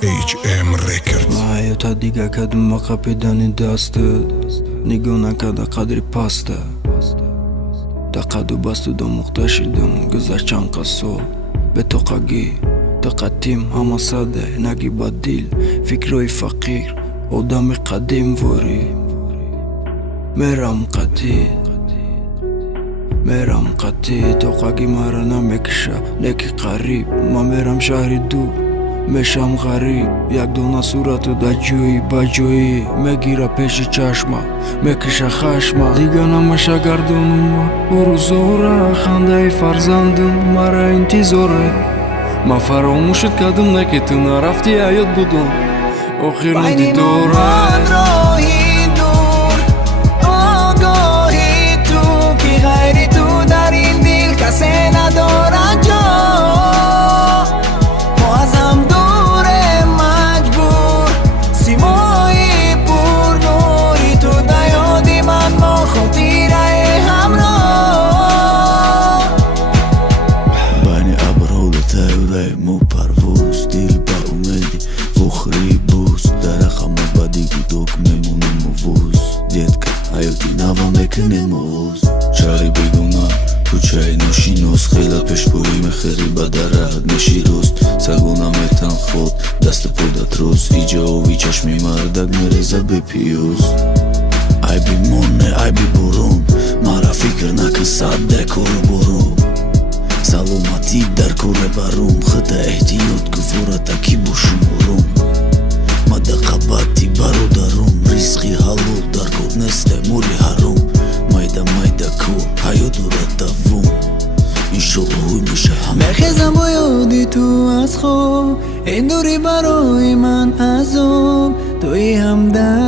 CHM Records. Hayata diga kadın makapedani dastı Nigona kada kadri pasta Da kadu bastu da muhtaşidim Güzel çanka sol Betokagi Taqatim hama sade Nagi badil Fikroy fakir Odami qadim vori Meram qati Tokagi marana mekisha Neki qarib Ma meram shahri dur مشم غریب یک دونه صورت دا جوی با جوی مگیره پیش چشما مکشه خشما دیگه نمشه گردونم برو زوره خنده فرزندم مرا انتظاره ما فراموشت کردم نه که تو نرفتی حیات بودم آخر ندیداره مو پرواز دل با اومدی وخری بوز در خمه بدی گودوک میمونم موز دید که حیاتی نوا میکنه موز شاری بگونا تو چای نوشی نوز خیلی پیش بوی مخری با درهد میشی روست سگونا میتن خود دست پودت روز ایجا و وی چشمی مردک میرزه به پیوز ای بی مونه ای بی برون مرا فکر نکن ساده کرو برون سلامتی در کوره برام خدا احتیاط گفورا تکی بشمورم مدقباتی برادرم رزقی حلال در کار نسته مولی حرام مایده کور حیات را دوم انشالله هوی میشه همه بخیزم با یادی تو از خواب این دوری برای من عذاب توی همدم